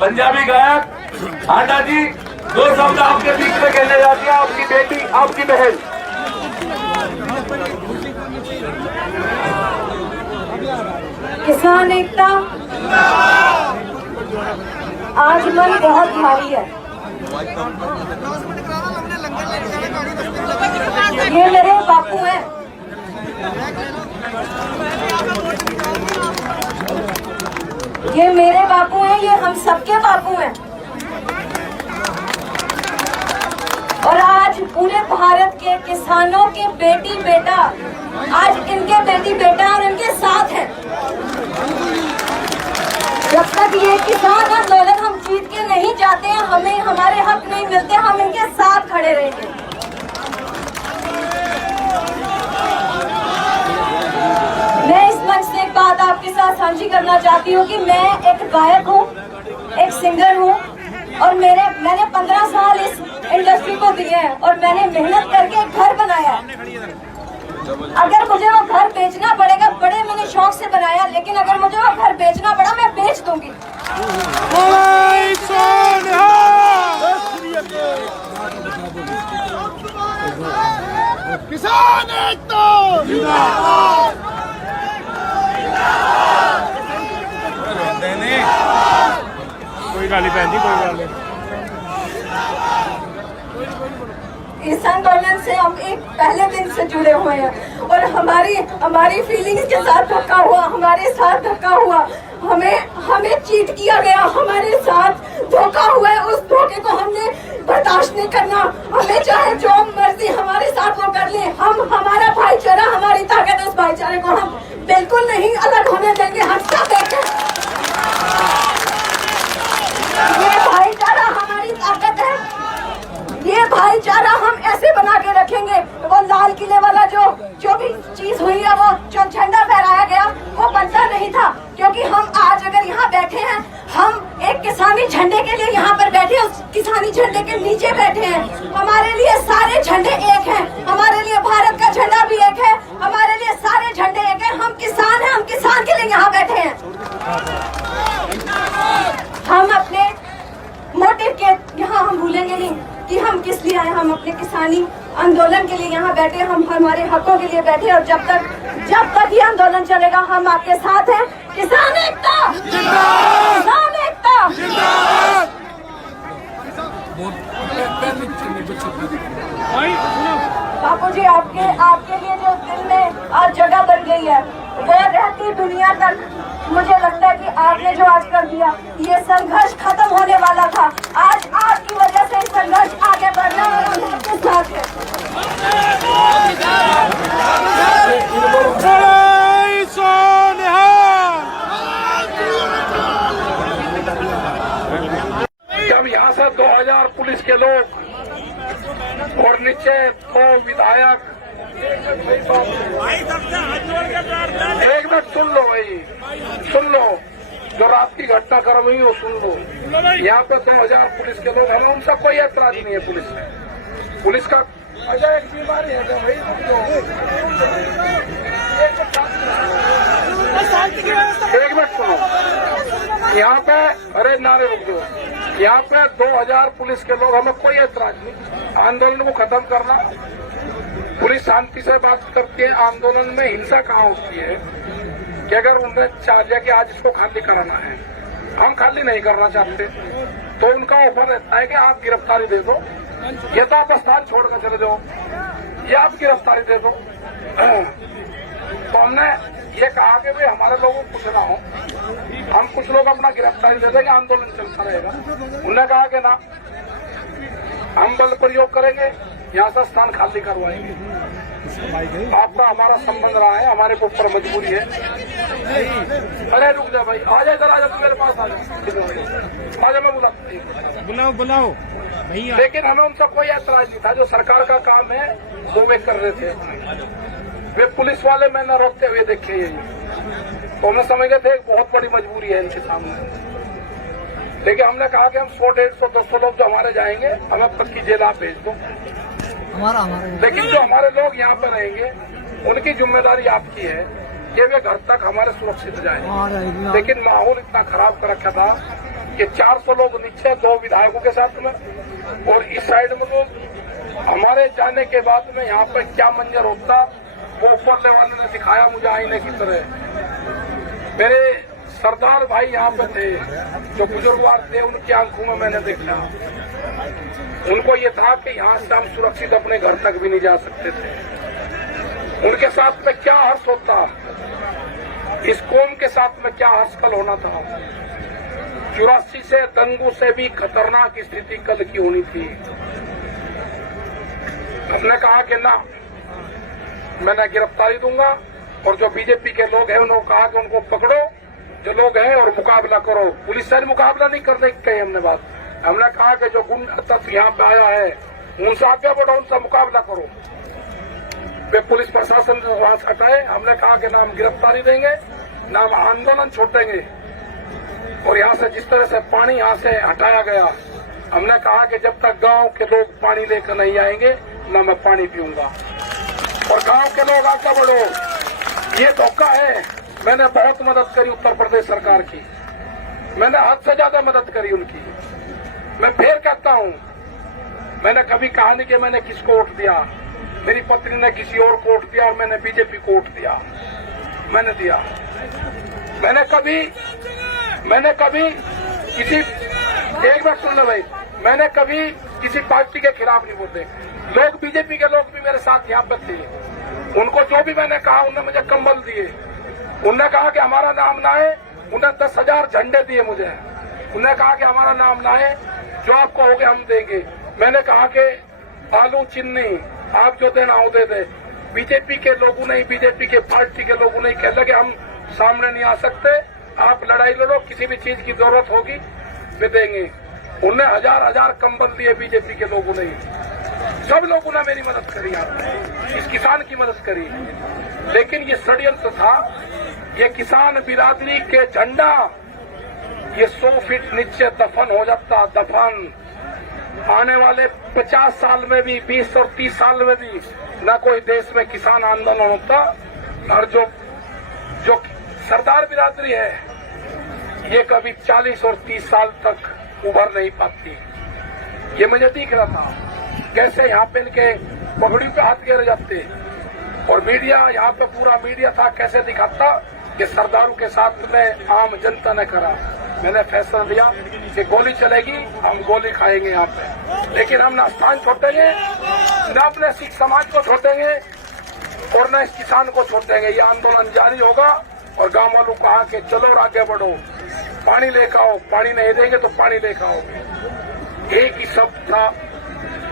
पंजाबी गायक आटा जी 2 शब्द आपके बीच में कहने जाती है, आपकी बेटी, आपकी बहन। किसान एकता। आज मन बहुत भारी है। ये मेरे बापू हैं। ये मेरे बापू हैं, ये हम सबके बापू हैं। और आज पूरे भारत के किसानों के बेटी बेटा, आज इनके बेटी बेटा और इनके साथ हैं। जब तक ये किसान आंदोलन हम जीत के नहीं जाते हैं, हमें हमारे हक नहीं मिलते, हम इनके साथ खड़े रहेंगे। मैं इस मंच से एक बात आपके साथ साझी करना चाहती हूँ कि मैं एक गायक हूँ, एक सिंगर हूँ, और मैंने 15 साल इस इंडस्ट्री को दिए हैं और मैंने मेहनत करके एक घर बनाया है। अगर मुझे वो घर बेचना पड़ेगा, बड़े मैंने शौक से बनाया, लेकिन अगर मुझे वो घर बेचना पड़ा मैं बेच दूंगी। किसान एकता कोई गाली भैन जी, कोई गाली। इस आंदोलन से हम एक पहले दिन से जुड़े हुए हैं और हमारी फीलिंग्स के साथ धक्का हुआ, हमारे साथ धक्का हुआ, हमें चीट किया गया, हमारे साथ धोखा हुआ है। उस धोखे को हमने बर्दाश्त नहीं करना। हमें चाहे जो मर्जी हमारे साथ वो कर ले, हम हमारा भाईचारा, हमारी ताकत, उस भाईचारे को हम बिल्कुल नहीं अलग होने देंगे। हम सब देखें, ये भाईचारा हमारी ताकत है। ये भाईचारा हम ऐसे बना के रखेंगे। वो लाल किले वाला जो भी चीज हुई है, वो जो झंडा फहराया गया, वो बनता नहीं था। क्योंकि हम आज अगर यहाँ बैठे हैं, हम एक किसानी झंडे के लिए यहाँ पर बैठे, उस किसानी झंडे के नीचे बैठे हैं। हमारे लिए सारे झंडे एक हैं, हमारे लिए भारत का झंडा भी एक है, हमारे लिए सारे झंडे एक हैं। हम किसान हैं, हम किसान के लिए यहाँ बैठे हैं। हम अपने मोटिव के यहाँ हम भूलेंगे नहीं कि हम किस लिए आए। हम अपने किसानी आंदोलन के लिए यहाँ बैठे, हम हमारे हकों के लिए बैठे, और जब तक ये आंदोलन चलेगा हम आपके साथ हैं। किसान एकता, किसान एकता। बापू जी, आपके लिए जो दिल में आज जगह बन गई है, वो रहती दुनिया तक मुझे लगता है कि आपने जो आज कर दिया, ये संघर्ष खत्म होने वाला था। आज आपकी वजह से संघर्ष आगे बढ़ना और हम सबके साथ है। जब यहाँ से 2000 पुलिस के लोग और नीचे 2 विधायक, एक मिनट सुन लो भाई, सुन लो, जो रात की घटनाक्रम हुई वो सुन लो। यहाँ पे 2000 पुलिस के लोग, हमें उनका कोई ऐतराज नहीं है। पुलिस का अच्छा एक बीमारी है क्या भाई? एक मिनट सुनो, यहाँ पे, अरे नारे रुक दो। यहाँ पे 2000 पुलिस के लोग, हमें कोई ऐतराज नहीं। आंदोलन को खत्म करना, पुलिस शांति से बात करती है। आंदोलन में हिंसा कहाँ होती है कि अगर उन्हें चाहिए कि आज इसको खाली कराना है, हम खाली नहीं करना चाहते, तो उनका ऑफर रहता है कि आप गिरफ्तारी दे दो, ये तो आप स्थान छोड़कर चले जाओ, या आप गिरफ्तारी दे दो। तो हमने ये कहा कि भाई हमारे लोगों को कुछ ना हो, हम कुछ लोग अपना गिरफ्तारी दे देंगे, आंदोलन चलता रहेगा। उन्होंने कहा कि ना, हम बल प्रयोग करेंगे, यहाँ से स्थान खाली करवाएंगे। आपका हमारा संबंध रहा है, हमारे को ऊपर मजबूरी है। अरे रुक जा भाई, आ जाए इधर, आ जा, तू मेरे पास आ जा, मैं बुलाओ भैया। लेकिन हमें उनसे कोई ऐतराज नहीं था। जो सरकार का काम है वो वे कर रहे थे। वे पुलिस वाले में न रोकते हुए देखे, यही तो हमें समझ गए थे एक बहुत बड़ी मजबूरी है इनके सामने। लेकिन हमने कहा कि हम 100, 150, 200 लोग जो हमारे जाएंगे, हमें पक्की जेल आप भेज दो। लेकिन जो हमारे लोग यहाँ पर रहेंगे, उनकी जिम्मेदारी आपकी है कि वे घर तक हमारे सुरक्षित जाए। लेकिन माहौल इतना खराब कर रखा था ये 400 लोग नीचे 2 विधायकों के साथ में, और इस साइड में लोग। हमारे जाने के बाद में यहाँ पर क्या मंजर होता वो ऊपर वाले ने दिखाया मुझे आईने की तरह। मेरे सरदार भाई यहाँ पे थे जो बुजुर्गवार थे, उनकी आंखों में मैंने देखा, उनको ये था कि यहाँ से हम सुरक्षित अपने घर तक भी नहीं जा सकते थे। उनके साथ में क्या हर्ष होता, इस कौम के साथ में क्या हर्ष कल होना था। 84 से दंगू से भी खतरनाक स्थिति कल की होनी थी। हमने कहा कि ना, मैंने गिरफ्तारी दूंगा, और जो बीजेपी के लोग हैं उन्होंने कहा कि उनको पकड़ो जो लोग हैं और मुकाबला करो। पुलिस से मुकाबला नहीं करने की कही हमने बात। हमने कहा कि जो गुंडा तत्व यहाँ पे आया है उनसे आगे बढ़ो, उनसे मुकाबला करो। वे पुलिस प्रशासन से वहां से हटाए। हमने कहा कि ना हम गिरफ्तारी देंगे, ना हम आंदोलन छोड़ेंगे। और यहाँ से जिस तरह से पानी यहाँ से हटाया गया, हमने कहा कि जब तक गांव के लोग पानी लेकर नहीं आएंगे ना मैं पानी पीऊंगा। और गांव के लोग आगे बढ़ो, ये धोखा है। मैंने बहुत मदद करी उत्तर प्रदेश सरकार की, मैंने हद से ज्यादा मदद करी उनकी। मैं फिर कहता हूँ, मैंने कभी कहा नहीं कि मैंने किसको वोट दिया। मेरी पत्नी ने किसी और को वोट दिया और मैंने बीजेपी को वोट दिया। मैंने दिया। मैंने कभी किसी, एक बार सुन लो भाई, मैंने कभी किसी पार्टी के खिलाफ नहीं बोलते। लोग बीजेपी के लोग भी मेरे साथ यहाँ पर थे, उनको जो भी मैंने कहा उन्होंने मुझे कंबल दिए। उन्होंने कहा कि हमारा नाम ना है, उन्हें 10,000 झंडे दिए मुझे। उन्होंने कहा कि हमारा नाम ना है, जो आप कहोगे हम देंगे। मैंने कहा कि आलू चीनी आप जो देना हो दे दे। बीजेपी के लोगों ने, बीजेपी के पार्टी के लोगों ने कह लगे हम सामने नहीं आ सकते, आप लड़ाई लड़ो, किसी भी चीज की जरूरत होगी वे देंगे। उन्हें 1000 कंबल दिए बीजेपी के लोगों ने। सब लोगों ने मेरी मदद करी, आपने इस किसान की मदद करी। लेकिन ये षड्यंत्र था, ये किसान बिरादरी के झंडा ये 100 फीट नीचे दफन हो जाता। दफन आने वाले 50 साल में भी, 20 और 30 साल में भी न कोई देश में किसान आंदोलन होता। और जो सरदार बिरादरी है ये कभी 40 और 30 साल तक उभर नहीं पाती। ये मुझे दिख रहा था कैसे यहाँ पे इनके पगड़ी पे हाथ गिर जाते, और मीडिया यहाँ पे पूरा मीडिया था कैसे दिखाता कि सरदारों के साथ में आम जनता ने करा। मैंने फैसला लिया कि गोली चलेगी, हम गोली खाएंगे यहाँ पे, लेकिन हम न स्थान छोड़ेंगे, न अपने सिख समाज को छोड़ेंगे और न इस किसान को छोड़ेंगे। ये आंदोलन जारी होगा। और गांव वालों को कहा कि चलो और आगे बढ़ो, पानी लेकर आओ, पानी नहीं देंगे तो पानी लेकर आओ। एक ही शब्द था।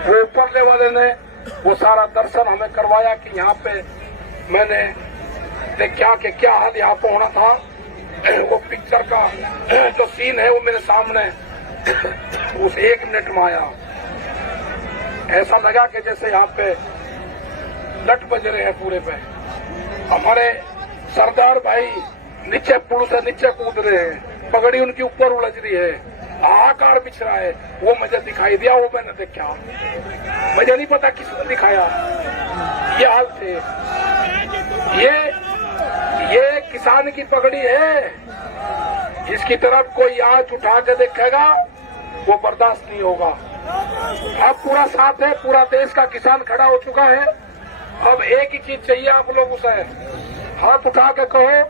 वो ऊपरले वाले ने वो सारा दर्शन हमें करवाया कि यहाँ पे मैंने क्या हाल यहाँ पे होना था। वो पिक्चर का जो सीन है वो मेरे सामने उस 1 मिनट में आया। ऐसा लगा कि जैसे यहाँ पे लट बज रहे हैं पूरे पे। हमारे सरदार भाई नीचे पुल से नीचे कूद रहे हैं, पगड़ी उनके ऊपर उलझ रही है, हाहाकार बिछ रहा है। वो मुझे दिखाई दिया, वो मैंने देखा। मुझे नहीं पता किसने दिखाया। ये हाल थे। ये किसान की पगड़ी है, इसकी तरफ कोई आंच उठा के देखेगा वो बर्दाश्त नहीं होगा। अब पूरा साथ है, पूरा देश का किसान खड़ा हो चुका है। अब एक ही चीज चाहिए आप लोगों से, हाथ उठा के कहो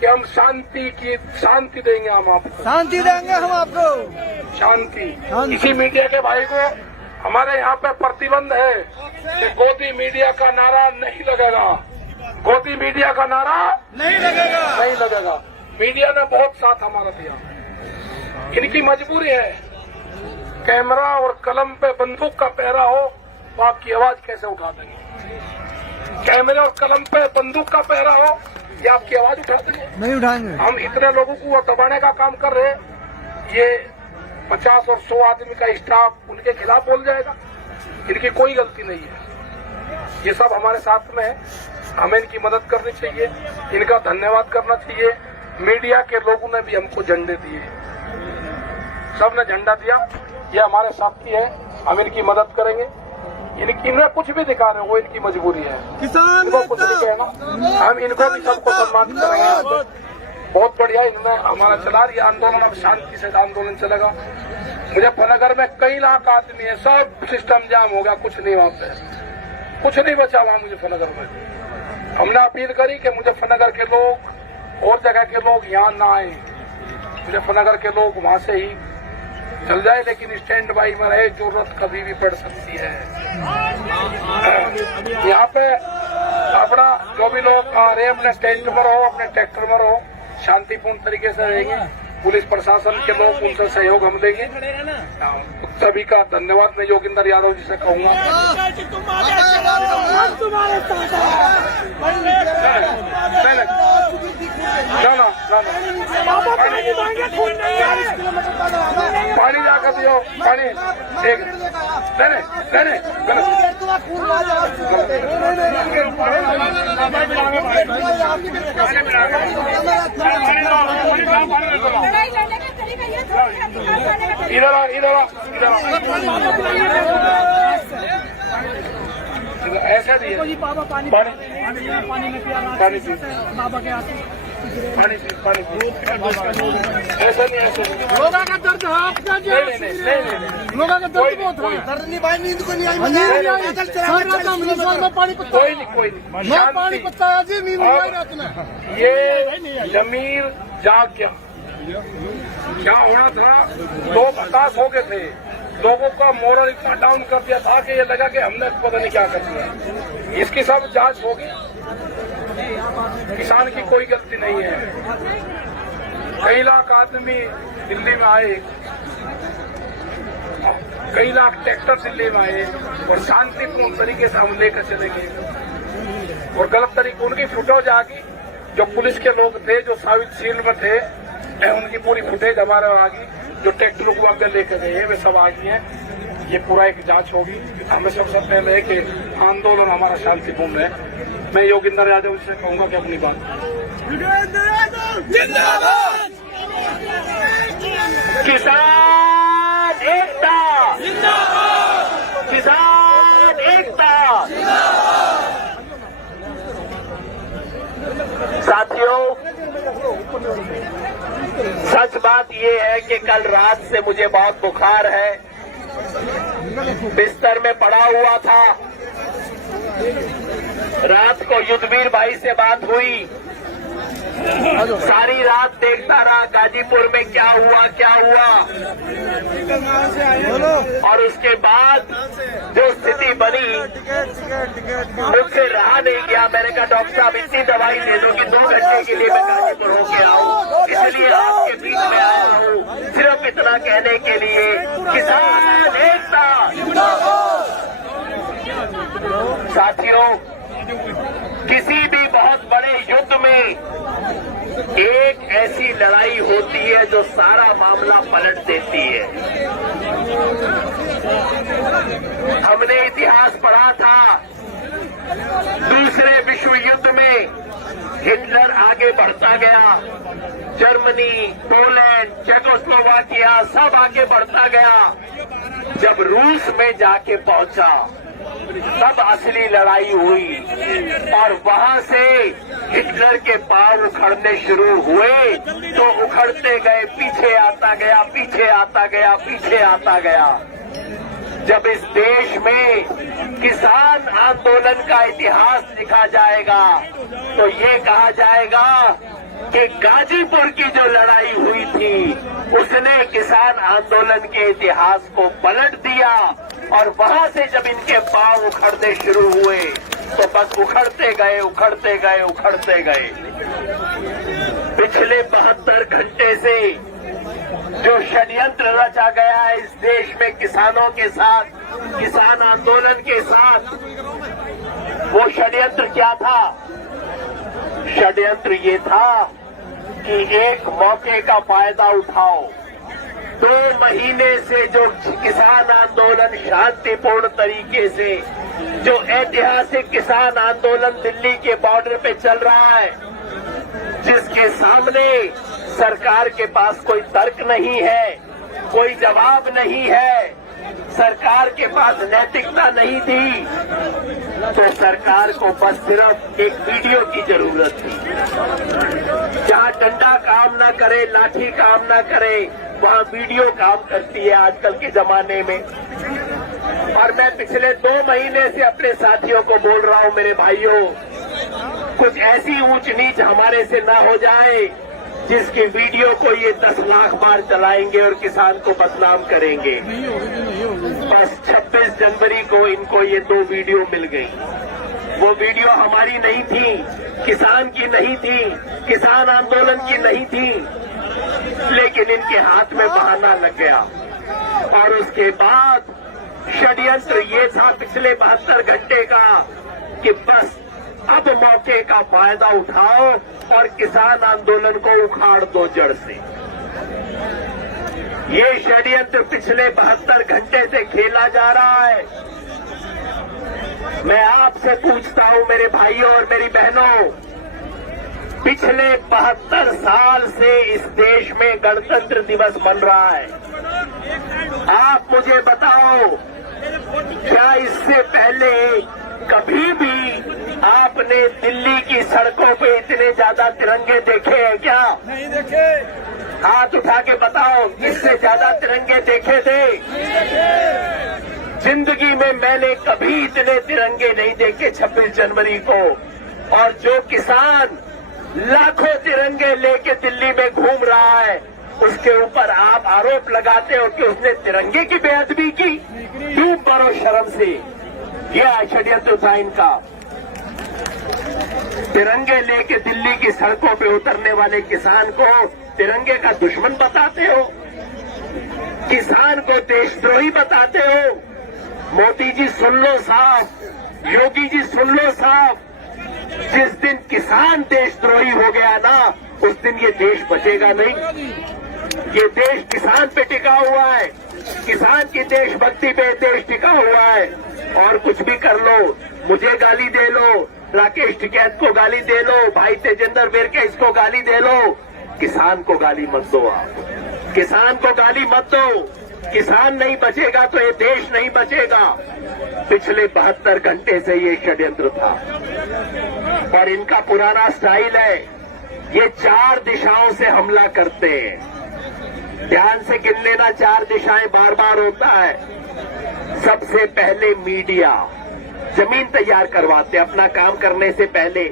कि हम शांति देंगे, हम आपको शांति देंगे, हम आपको शांति। इसी मीडिया के भाई को हमारे यहाँ पे प्रतिबंध है कि गोदी मीडिया का नारा नहीं लगेगा। गोदी मीडिया का नारा नहीं लगेगा। मीडिया ने बहुत साथ हमारा दिया। इनकी मजबूरी है, कैमरा और कलम पे बंदूक का पहरा हो तो आपकी आवाज कैसे उठा देंगे। कैमरे और कलम पे बंदूक का पहरा हो ये आपकी आवाज उठा देंगे, नहीं उठाएंगे। हम इतने लोगों को दबाने का काम कर रहे हैं। ये 50 और 100 आदमी का स्टाफ उनके खिलाफ बोल जाएगा। इनकी कोई गलती नहीं है, ये सब हमारे साथ में है। हमें इनकी मदद करनी चाहिए, इनका धन्यवाद करना चाहिए। मीडिया के लोगों ने भी हमको झंडे दिए, सबने झंडा दिया। ये हमारे साथी है, हम इनकी मदद करेंगे। इन्हें कुछ भी दिखा रहे हो वो इनकी मजबूरी है। किसान इनको कुछ नहीं कहना, हम इनको भी सबको सम्मान करेंगे। बहुत बढ़िया इन्होंने हमारा चला दिया आंदोलन। अब शांति से आंदोलन चलेगा। मुजफ्फरनगर में कई लाख आदमी है, सब सिस्टम जाम हो गया, कुछ नहीं वहां पे, कुछ नहीं बचा वहां मुजफ्फरनगर में। हमने अपील करी कि मुजफ्फरनगर के लोग और जगह के लोग यहाँ ना आए, मुजफ्फरनगर के लोग वहां से ही चल जाए, लेकिन स्टैंड बाई में रहे, जरूरत कभी भी पड़ सकती है। यहाँ पे अपना जो भी लोग आ रहे अपने टेंट में रहो, अपने ट्रैक्टर में रहो, शांतिपूर्ण तरीके से रहेंगे। पुलिस प्रशासन के लोग उनसे सहयोग हम देंगे। सभी का धन्यवाद मैं योगिंदर यादव जी से कहूंगा। पानी जाकर दियो, पानी एक इधर ऐसा दिए पानी ऐसा नहीं, ऐसा लोगों का दर्द है आपका, लोगों का दर्द बहुत है। दर्द नहीं भाई, नींद को नहीं आई। कोई नहीं पानी पत्ता जी नींद नहीं आई रात में। ये जमीर जाग क्या होना था, लोग हताश हो गए थे, लोगों का मोरल इतना डाउन कर दिया था कि ये लगा कि हमने पता नहीं क्या कर दिया। इसकी सब जांच होगी, किसान की कोई गलती नहीं है। कई लाख आदमी दिल्ली में आए, कई लाख ट्रैक्टर दिल्ली में आए और शांतिपूर्ण तरीके से हम लेकर चलेंगे। और गलत तरीके उनकी फुटेज आ गई, जो पुलिस के लोग थे, जो सावित शील्ड में थे, उनकी पूरी फुटेज हमारे आ गई। जो ट्रैक्टरों को आगे लेकर गए वे सब आ गई हैं। ये पूरा एक जांच होगी। हमें सबसे पहले है कि आंदोलन हमारा शांतिपूर्ण है। मैं योगिंदर यादव से कहूंगा कि अपनी बात किसान एकता, किसान एकता। साथियों, सच बात ये है कि कल रात से मुझे बहुत बुखार है, बिस्तर में पड़ा हुआ था। रात को युद्धवीर भाई से बात हुई, सारी रात देखता रहा गाजीपुर में क्या हुआ क्या हुआ, और उसके बाद जो स्थिति बनी मुझसे रहा नहीं गया। मैंने कहा डॉक्टर साहब इतनी दवाई दे दो कि 2 घंटे के लिए मैं गाजीपुर होके आऊं, इसलिए आपके बीच में आया हूं, सिर्फ इतना कहने के लिए किसान एकता। साथियों, किसी भी बहुत बड़े युद्ध में एक ऐसी लड़ाई होती है जो सारा मामला पलट देती है। हमने इतिहास पढ़ा था, दूसरे विश्व युद्ध में हिटलर आगे बढ़ता गया, जर्मनी, पोलैंड, चेकोस्लोवाकिया सब आगे बढ़ता गया। जब रूस में जाके पहुंचा तब असली लड़ाई हुई, और वहां से हिटलर के पांव उखड़ने शुरू हुए, तो उखड़ते गए, पीछे आता गया, पीछे आता गया, पीछे आता गया। जब इस देश में किसान आंदोलन का इतिहास लिखा जाएगा तो ये कहा जाएगा कि गाजीपुर की जो लड़ाई हुई थी उसने किसान आंदोलन के इतिहास को पलट दिया, और वहां से जब इनके पांव उखड़ने शुरू हुए तो बस उखड़ते गए, उखड़ते गए, उखड़ते गए। पिछले 72 घंटे से जो षड्यंत्र रचा गया है इस देश में किसानों के साथ, किसान आंदोलन के साथ, वो षड्यंत्र क्या था? षड्यंत्र ये था कि एक मौके का फायदा उठाओ। 2 महीने से जो किसान आंदोलन शांतिपूर्ण तरीके से, जो ऐतिहासिक किसान आंदोलन दिल्ली के बॉर्डर पे चल रहा है, जिसके सामने सरकार के पास कोई तर्क नहीं है, कोई जवाब नहीं है, सरकार के पास नैतिकता नहीं थी, तो सरकार को बस सिर्फ एक वीडियो की जरूरत थी। जहां डंडा काम ना करे, लाठी काम ना करे, वहां वीडियो काम करती है आजकल के जमाने में। और मैं पिछले 2 महीने से अपने साथियों को बोल रहा हूं, मेरे भाइयों, कुछ ऐसी ऊंच नीच हमारे से ना हो जाए जिसकी वीडियो को ये 10 लाख बार चलाएंगे और किसान को बदनाम करेंगे। बस 26 जनवरी को इनको ये 2 वीडियो मिल गई। वो वीडियो हमारी नहीं थी, किसान की नहीं थी, किसान आंदोलन की नहीं थी, लेकिन इनके हाथ में बहाना लग गया। और उसके बाद षड्यंत्र ये था पिछले 72 घंटे का कि बस अब मौके का फायदा उठाओ और किसान आंदोलन को उखाड़ दो जड़ से। ये षड्यंत्र पिछले 72 घंटे से खेला जा रहा है। मैं आपसे पूछता हूं मेरे भाइयों और मेरी बहनों, पिछले 72 साल से इस देश में गणतंत्र दिवस मन रहा है। आप मुझे बताओ, क्या इससे पहले कभी भी आपने दिल्ली की सड़कों पे इतने ज्यादा तिरंगे देखे हैं क्या? नहीं देखे। हाथ उठा के बताओ, इससे ज्यादा तिरंगे देखे थे? जिंदगी में मैंने कभी इतने तिरंगे नहीं देखे 26 जनवरी को। और जो किसान लाखों तिरंगे लेके दिल्ली में घूम रहा है, उसके ऊपर आप आरोप लगाते हो कि उसने तिरंगे की बेअदबी की। क्यों करो शर्म से? यह षड्यंत्र था इनका। तिरंगे लेके दिल्ली की सड़कों पे उतरने वाले किसान को तिरंगे का दुश्मन बताते हो, किसान को देशद्रोही बताते हो। मोदी जी सुन लो साफ, योगी जी सुन लो साफ, जिस दिन किसान देशद्रोही हो गया ना, उस दिन ये देश बचेगा नहीं। ये देश किसान पे टिका हुआ है, किसान की देशभक्ति पे देश टिका हुआ है। और कुछ भी कर लो, मुझे गाली दे लो, राकेश टिकैत को गाली दे लो, भाई तेजेंद्र विर्क इसको गाली दे लो, किसान को गाली मत दो। आप किसान को गाली मत दो। किसान नहीं बचेगा तो ये देश नहीं बचेगा। पिछले 72 घंटे से ये षड्यंत्र था और इनका पुराना स्टाइल है। ये 4 दिशाओं से हमला करते हैं। ध्यान से गिन लेना, 4 दिशाएं बार बार होता है। सबसे पहले मीडिया जमीन तैयार करवाते अपना काम करने से पहले।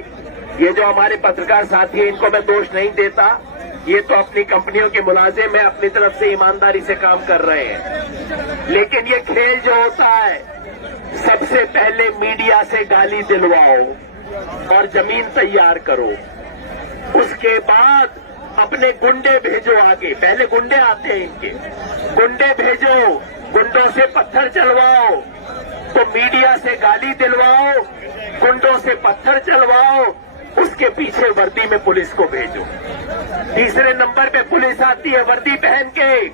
ये जो हमारे पत्रकार साथी हैं, इनको मैं दोष नहीं देता, ये तो अपनी कंपनियों के मुलाजिम है, अपनी तरफ से ईमानदारी से काम कर रहे हैं। लेकिन ये खेल जो होता है, सबसे पहले मीडिया से गाली दिलवाओ और जमीन तैयार करो। उसके बाद अपने गुंडे भेजो आगे। पहले गुंडे आते हैं इनके, गुंडे भेजो, गुंडों से पत्थर चलवाओ। तो मीडिया से गाली दिलवाओ, गुंडों से पत्थर चलवाओ, उसके पीछे वर्दी में पुलिस को भेजो। तीसरे नंबर पे पुलिस आती है वर्दी पहन के,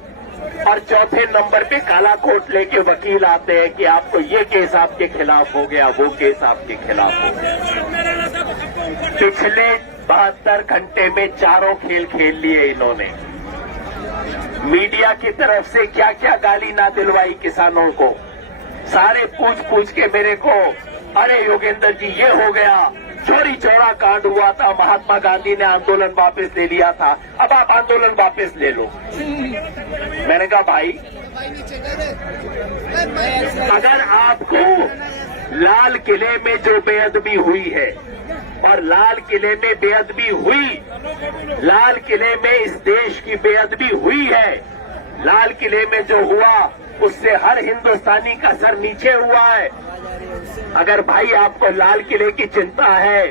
और चौथे नंबर पे काला कोट लेके वकील आते हैं कि आपको ये केस आपके खिलाफ हो गया, वो केस आपके खिलाफ हो गया। पिछले 72 घंटे में चारों खेल खेल लिए इन्होंने। मीडिया की तरफ से क्या क्या गाली ना दिलवाई किसानों को। सारे पूछ के मेरे को, अरे योगेंद्र जी ये हो गया, चोरी चौरा कांड हुआ था, महात्मा गांधी ने आंदोलन वापस ले लिया था, अब आप आंदोलन वापस ले लो। मैंने कहा भाई, अगर आपको लाल किले में जो बेअदबी हुई है, और लाल किले में बेअदबी हुई, लाल किले में इस देश की बेअदबी हुई है, लाल किले में जो हुआ उससे हर हिंदुस्तानी का सर नीचे हुआ है। अगर भाई आपको लाल किले की चिंता है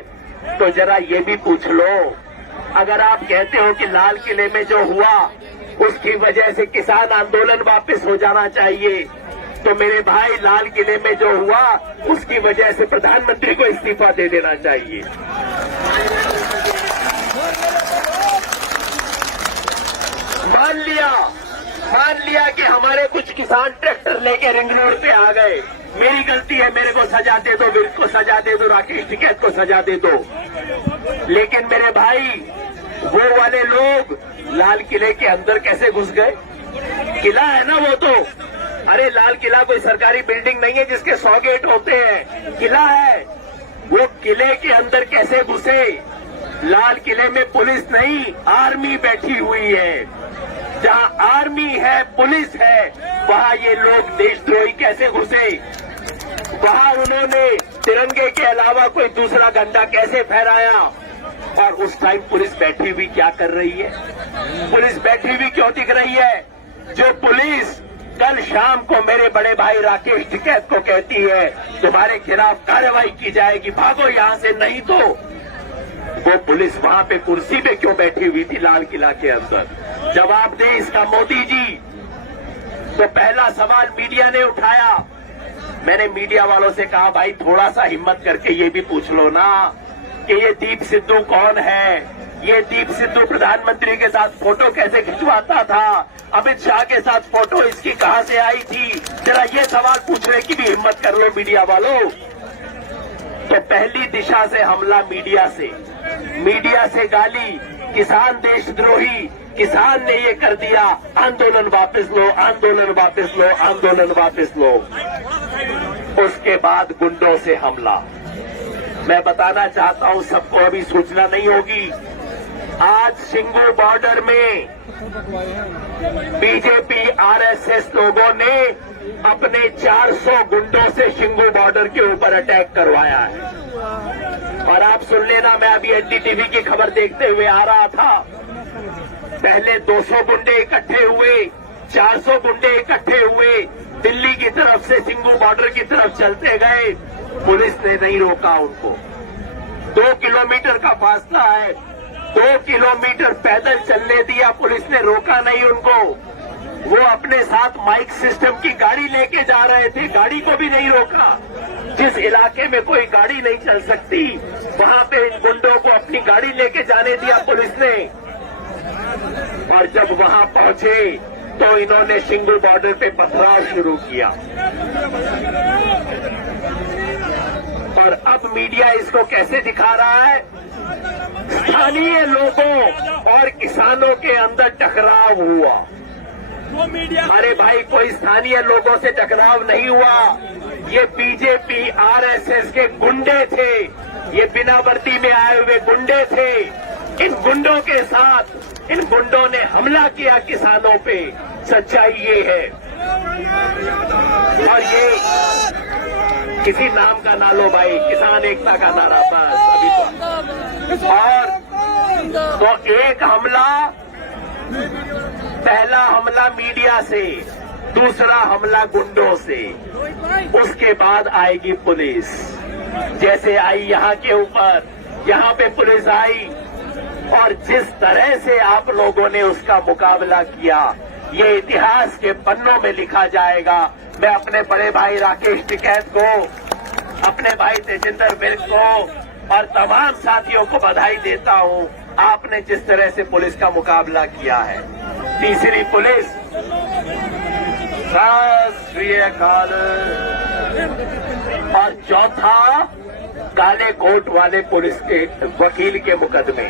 तो जरा ये भी पूछ लो, अगर आप कहते हो कि लाल किले में जो हुआ उसकी वजह से किसान आंदोलन वापस हो जाना चाहिए, तो मेरे भाई लाल किले में जो हुआ उसकी वजह से प्रधानमंत्री को इस्तीफा दे देना चाहिए। मान लिया कि हमारे कुछ किसान ट्रैक्टर लेके रिंग रोड पे आ गए, मेरी गलती है, मेरे को सजा दे दो, विर्क को सजा दे दो, राकेश टिकैत को सजा दे दो। लेकिन मेरे भाई, वो वाले लोग लाल किले के अंदर कैसे घुस गए? किला है ना वो तो, अरे लाल किला कोई सरकारी बिल्डिंग नहीं है जिसके 100 गेट होते हैं, किला है। वो किले के अंदर कैसे घुसे? लाल किले में पुलिस नहीं, आर्मी बैठी हुई है। जहां आर्मी है, पुलिस है, वहां ये लोग देशद्रोही कैसे घुसे? वहां उन्होंने तिरंगे के अलावा कोई दूसरा झंडा कैसे फहराया? और उस टाइम पुलिस बैठी हुई क्या कर रही है? पुलिस बैठी हुई क्यों दिख रही है? जो पुलिस कल शाम को मेरे बड़े भाई राकेश टिकैत को कहती है तुम्हारे खिलाफ कार्रवाई की जाएगी, भागो यहां से, नहीं तो वो पुलिस वहां पे कुर्सी पे क्यों बैठी हुई थी लाल किला के अंदर? जवाब दे इसका मोदी जी। तो पहला सवाल मीडिया ने उठाया। मैंने मीडिया वालों से कहा भाई थोड़ा सा हिम्मत करके ये भी पूछ लो ना कि ये दीप सिद्धू कौन है? ये दीप सिद्धू प्रधानमंत्री के साथ फोटो कैसे खिंचवाता था? अमित शाह के साथ फोटो इसकी कहां से आई थी? जरा ये सवाल पूछने की भी हिम्मत कर लो मीडिया वालों। तो पहली दिशा से हमला मीडिया से गाली, किसान देशद्रोही, किसान ने ये कर दिया, आंदोलन वापस लो, आंदोलन वापस लो, आंदोलन वापस लो। उसके बाद गुंडों से हमला। मैं बताना चाहता हूं सबको, अभी सूचना नहीं होगी, आज सिंगू बॉर्डर में बीजेपी आरएसएस लोगों ने अपने 400 गुंडों से सिंगू बॉर्डर के ऊपर अटैक करवाया है। और आप सुन लेना, मैं अभी एनडीटीवी की खबर देखते हुए आ रहा था। पहले 200 गुंडे इकट्ठे हुए, 400 गुंडे इकट्ठे हुए, दिल्ली की तरफ से सिंगू बॉर्डर की तरफ चलते गए। पुलिस ने नहीं रोका उनको। 2 किलोमीटर का फासला है, 2 किलोमीटर पैदल चलने दिया, पुलिस ने रोका नहीं उनको। वो अपने साथ माइक सिस्टम की गाड़ी लेके जा रहे थे, गाड़ी को भी नहीं रोका। जिस इलाके में कोई गाड़ी नहीं चल सकती वहां पे इन गुंडों को अपनी गाड़ी लेके जाने दिया पुलिस ने। और जब वहां पहुंचे तो इन्होंने सिंगू बॉर्डर पे पथराव शुरू किया। और अब मीडिया इसको कैसे दिखा रहा है? स्थानीय लोगों और किसानों के अंदर टकराव हुआ। अरे भाई, कोई स्थानीय लोगों से टकराव नहीं हुआ, ये बीजेपी आरएसएस के गुंडे थे, ये बिना वर्दी में आए हुए गुंडे थे। इन गुंडों के साथ इन गुंडों ने हमला किया किसानों पे। सच्चाई ये है। और ये किसी नाम का ना लो भाई, किसान एकता का नारा बस अभी तो। और तो एक हमला, पहला हमला मीडिया से, दूसरा हमला गुंडों से, उसके बाद आएगी पुलिस। जैसे आई यहाँ के ऊपर, यहाँ पे पुलिस आई और जिस तरह से आप लोगों ने उसका मुकाबला किया, ये इतिहास के पन्नों में लिखा जाएगा। मैं अपने बड़े भाई राकेश टिकैत को, अपने भाई तेजिंदर विर्क को और तमाम साथियों को बधाई देता हूं। आपने जिस तरह से पुलिस का मुकाबला किया है। तीसरी पुलिस, सत श्री अकाल। और चौथा, काले कोट वाले पुलिस के वकील के मुकदमे।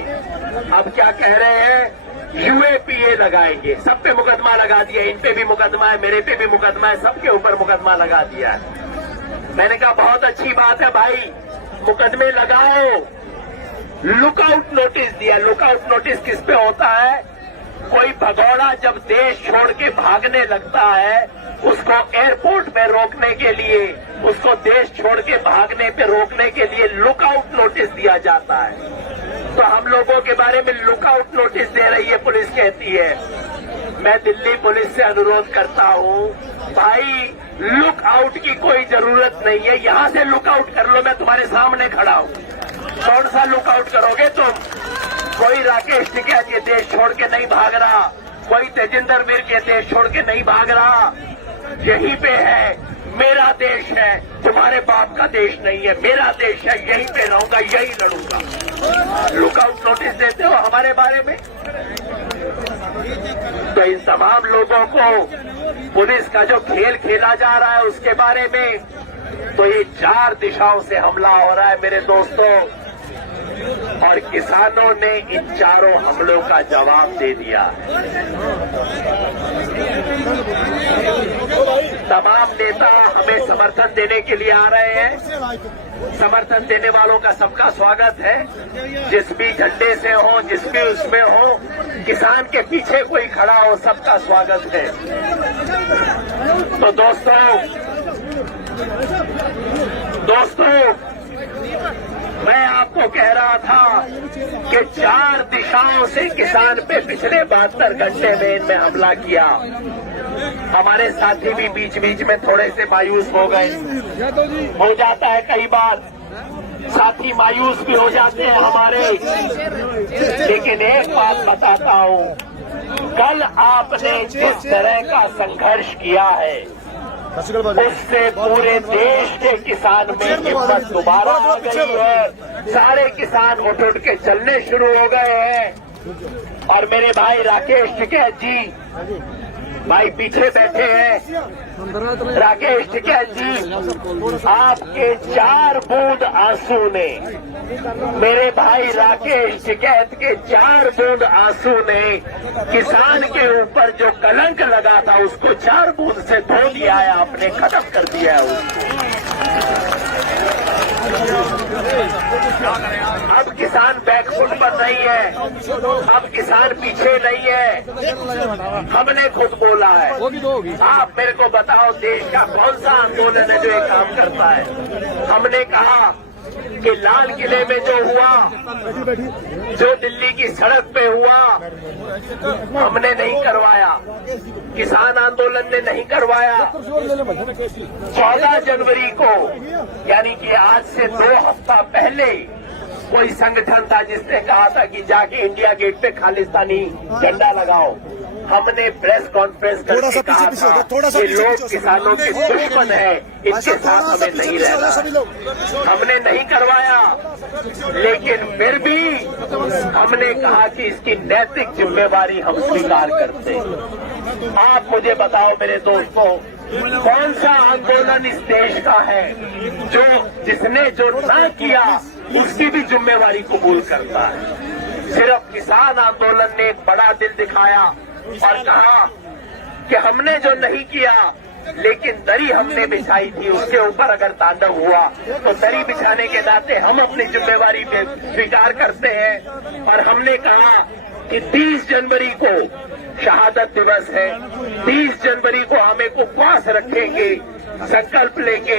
अब क्या कह रहे हैं? यूएपीए लगाएंगे, सब पे मुकदमा लगा दिया। इन पे भी मुकदमा है, मेरे पे भी मुकदमा है, सबके ऊपर मुकदमा लगा दिया है। मैंने कहा बहुत अच्छी बात है भाई, मुकदमे लगाओ। लुकआउट नोटिस दिया। लुकआउट नोटिस किस पे होता है? कोई भगौड़ा जब देश छोड़ के भागने लगता है, उसको एयरपोर्ट पे रोकने के लिए, उसको देश छोड़ के भागने पे रोकने के लिए लुकआउट नोटिस दिया जाता है। तो हम लोगों के बारे में लुकआउट नोटिस दे रही है पुलिस, कहती है। मैं दिल्ली पुलिस से अनुरोध करता हूं, भाई लुकआउट की कोई जरूरत नहीं है, यहां से लुकआउट कर लो, मैं तुम्हारे सामने खड़ा हूं। कौन सा लुकआउट करोगे तुम? कोई राकेश टिकैत ये देश छोड़ के नहीं भाग रहा, कोई तेजिंदर विर्क ये देश छोड़ के नहीं भाग रहा। यहीं पे है, मेरा देश है, तुम्हारे बाप का देश नहीं है, मेरा देश है, यहीं पे रहूंगा, यहीं लड़ूंगा। लुकआउट नोटिस देते हो हमारे बारे में। तो इन तमाम लोगों को पुलिस का जो खेल खेला जा रहा है उसके बारे में, तो ये 4 दिशाओं से हमला हो रहा है मेरे दोस्तों। और किसानों ने इन चारों हमलों का जवाब दे दिया है। तमाम नेता हमें समर्थन देने के लिए आ रहे हैं। समर्थन देने वालों का सबका स्वागत है। जिस भी झंडे से हो, जिस भी उसमें हो, किसान के पीछे कोई खड़ा हो, सबका स्वागत है। तो दोस्तों, मैं आपको कह रहा था कि 4 दिशाओं से किसान पे पिछले 72 घंटे में इनमें हमला किया। हमारे साथी भी बीच बीच में थोड़े से मायूस हो गए। हो जाता है कई बार, साथी मायूस भी हो जाते हैं हमारे। लेकिन एक बात बताता हूं, कल आपने जिस तरह का संघर्ष किया है उससे पूरे देश के किसान में हिम्मत दोबारा आ गई है। सारे किसान उठ उठ के चलने शुरू हो गए हैं। और मेरे भाई राकेश टिकैत जी, भाई पीछे बैठे हैं, राकेश टिकैत जी, आपके 4 बूंद आंसू ने, मेरे भाई राकेश टिकैत के 4 बूंद आंसू ने किसान के ऊपर जो कलंक लगा था उसको 4 बूंद से धो दिया है, आपने खत्म कर दिया है उसको। अब किसान बैकफुट पर नहीं है, अब किसान पीछे नहीं है। हमने खुद बोला है। आप मेरे को बताओ, देश का कौन सा आंदोलन है जो ये काम करता है? हमने कहा कि लाल किले में जो हुआ, जो दिल्ली की सड़क पे हुआ, हमने नहीं करवाया, किसान आंदोलन ने नहीं करवाया। 14 जनवरी को, यानी कि आज से 2 हफ्ता पहले, कोई संगठन था जिसने कहा था कि जाके इंडिया गेट पे खालिस्तानी झंडा लगाओ। हमने प्रेस कॉन्फ्रेंस करके कहा था कि लोग किसानों के दुश्मन है, इनके साथ हमें नहीं रहना। हमने नहीं करवाया, लेकिन फिर भी हमने कहा कि इसकी नैतिक जिम्मेवारी हम स्वीकार करते हैं। आप मुझे बताओ मेरे दोस्तों, कौन सा आंदोलन इस देश का है जो जिसने जो ना किया उसकी भी जिम्मेवारी कबूल करता है? सिर्फ किसान आंदोलन ने एक बड़ा दिल दिखाया और कहा कि हमने जो नहीं किया, लेकिन दरी हमने बिछाई थी, उसके ऊपर अगर तांडव हुआ तो दरी बिछाने के नाते हम अपनी जिम्मेवारी स्वीकार करते हैं। और हमने कहा कि 30 जनवरी को शहादत दिवस है, 30 जनवरी को हम एक उपवास रखेंगे, संकल्प लेके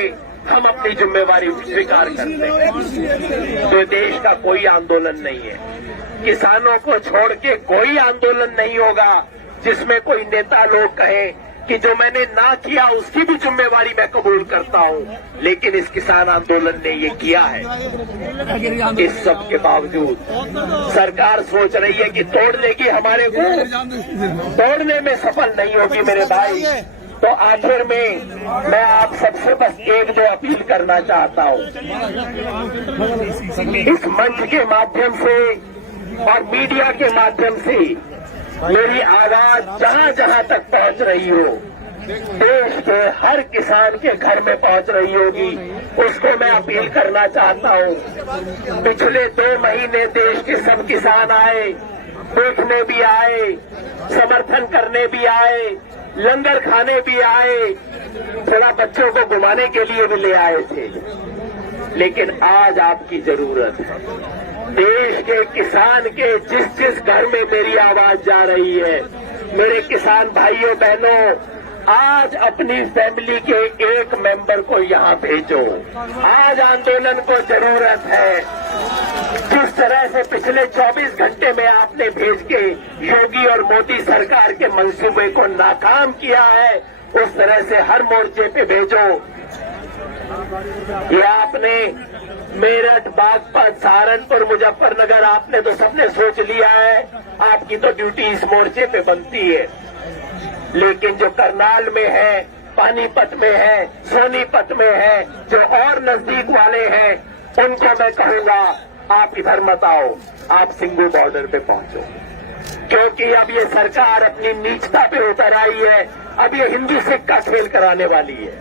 हम अपनी जिम्मेवारी स्वीकार करते हैं। तो देश का कोई आंदोलन नहीं है, किसानों को छोड़ के कोई आंदोलन नहीं होगा जिसमें कोई नेता लोग कहें कि जो मैंने ना किया उसकी भी जिम्मेवारी मैं कबूल करता हूं। लेकिन इस किसान आंदोलन ने ये किया है। इस सब के बावजूद सरकार सोच रही है कि तोड़ लेगी हमारे को, तोड़ने में सफल नहीं होगी मेरे भाई। तो आखिर में मैं आप सबसे बस 1-2 अपील करना चाहता हूं। इस मंच के माध्यम से और मीडिया के माध्यम से मेरी आवाज जहां जहां तक पहुंच रही हो, देश के हर किसान के घर में पहुंच रही होगी, उसको मैं अपील करना चाहता हूं। पिछले 2 महीने देश के सब किसान आए, देखने भी आए, समर्थन करने भी आए, लंगर खाने भी आए, थोड़ा बच्चों को घुमाने के लिए भी ले आए थे। लेकिन आज आपकी जरूरत है, देश के किसान के जिस घर में मेरी आवाज जा रही है, मेरे किसान भाइयों बहनों, आज अपनी फैमिली के एक मेंबर को यहां भेजो। आज आंदोलन को जरूरत है। जिस तरह से पिछले 24 घंटे में आपने भेज के योगी और मोदी सरकार के मंसूबे को नाकाम किया है, उस तरह से हर मोर्चे पे भेजो। ये आपने मेरठ, बागपत, सहारनपुर, मुजफ्फरनगर, आपने तो सबने सोच लिया है, आपकी तो ड्यूटी इस मोर्चे पे बनती है। लेकिन जो करनाल में है, पानीपत में है, सोनीपत में है, जो और नजदीक वाले हैं, उनको मैं कहूंगा आप इधर मत आओ, आप सिंगू बॉर्डर पे पहुंचो। क्योंकि अब ये सरकार अपनी नीचता पे उतर आई है। अब ये हिंदू सिक्का खेल कराने वाली है।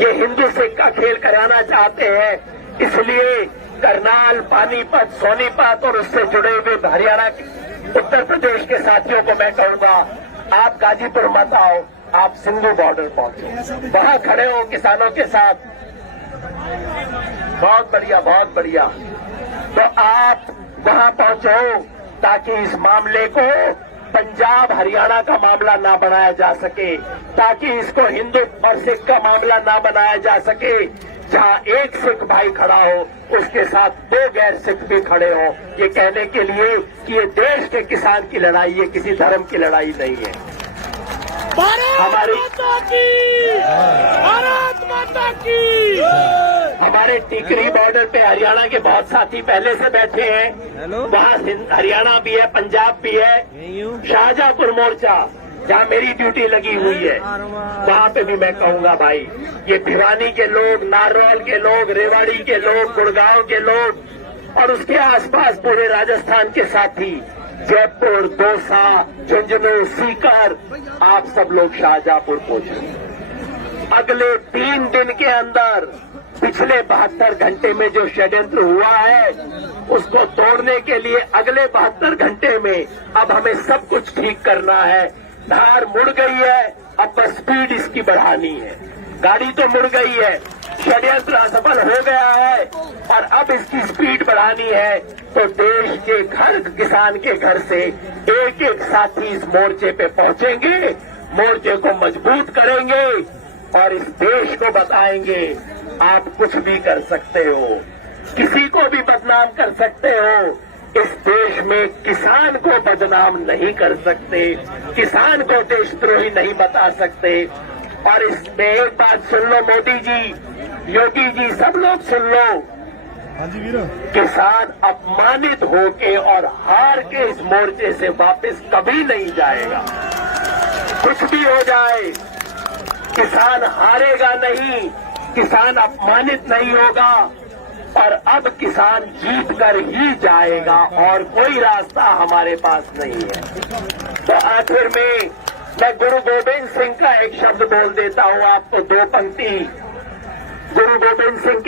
ये हिंदू सिक्का खेल कराना चाहते हैं, इसलिए करनाल, पानीपत, सोनीपत और उससे जुड़े हुए हरियाणा, उत्तर प्रदेश के साथियों को मैं कहूंगा आप गाजीपुर मत आओ, आप सिंधु बॉर्डर पहुंचो, वहां खड़े हो किसानों के साथ। बहुत बढ़िया, बहुत बढ़िया। तो आप वहां पहुंचो ताकि इस मामले को पंजाब हरियाणा का मामला ना बनाया जा सके, ताकि इसको हिंदू और सिख का मामला ना बनाया जा सके। जहां एक सिख भाई खड़ा हो उसके साथ 2 गैर सिख भी खड़े हो, ये कहने के लिए कि ये देश के किसान की लड़ाई है, किसी धर्म की लड़ाई नहीं है। भारत माता की हमारे टिकरी बॉर्डर पे हरियाणा के बहुत साथी पहले से बैठे हैं। वहाँ हरियाणा भी है, पंजाब भी है। शाहजहांपुर मोर्चा जहाँ मेरी ड्यूटी लगी हुई है, वहाँ पे भी मैं कहूँगा भाई, ये भिवानी के लोग, नारनौल के लोग, रेवाड़ी के लोग, गुड़गांव के लोग और उसके आसपास पूरे राजस्थान के साथी, जयपुर, दौसा, झुंझुनू, सीकर, आप सब लोग शाहजहांपुर पहुंचे। अगले 3 दिन के अंदर पिछले 72 घंटे में जो षड्यंत्र हुआ है उसको तोड़ने के लिए अगले 72 घंटे में अब हमें सब कुछ ठीक करना है। धार मुड़ गई है, अब बस स्पीड इसकी बढ़ानी है। गाड़ी तो मुड़ गई है, षड्यंत्र असफल हो गया है और अब इसकी स्पीड बढ़ानी है। तो देश के घर किसान के घर से एक एक साथी इस मोर्चे पे पहुंचेंगे, मोर्चे को मजबूत करेंगे और इस देश को बताएंगे आप कुछ भी कर सकते हो, किसी को भी बदनाम कर सकते हो। इस देश में किसान को बदनाम नहीं कर सकते, किसान को देशद्रोही नहीं बता सकते। और इसमें एक बात सुन लो मोदी जी, योगी जी, सब लोग सुन लो, किसान अपमानित होके और हार के इस मोर्चे से वापस कभी नहीं जाएगा। कुछ भी हो जाए, किसान हारेगा नहीं, किसान अपमानित नहीं होगा और अब किसान जीत कर ही जाएगा और कोई रास्ता हमारे पास नहीं है। तो आखिर में मैं गुरु गोविंद सिंह का एक शब्द बोल देता हूं आपको, 2 पंक्ति। गुरु गोविंद सिंह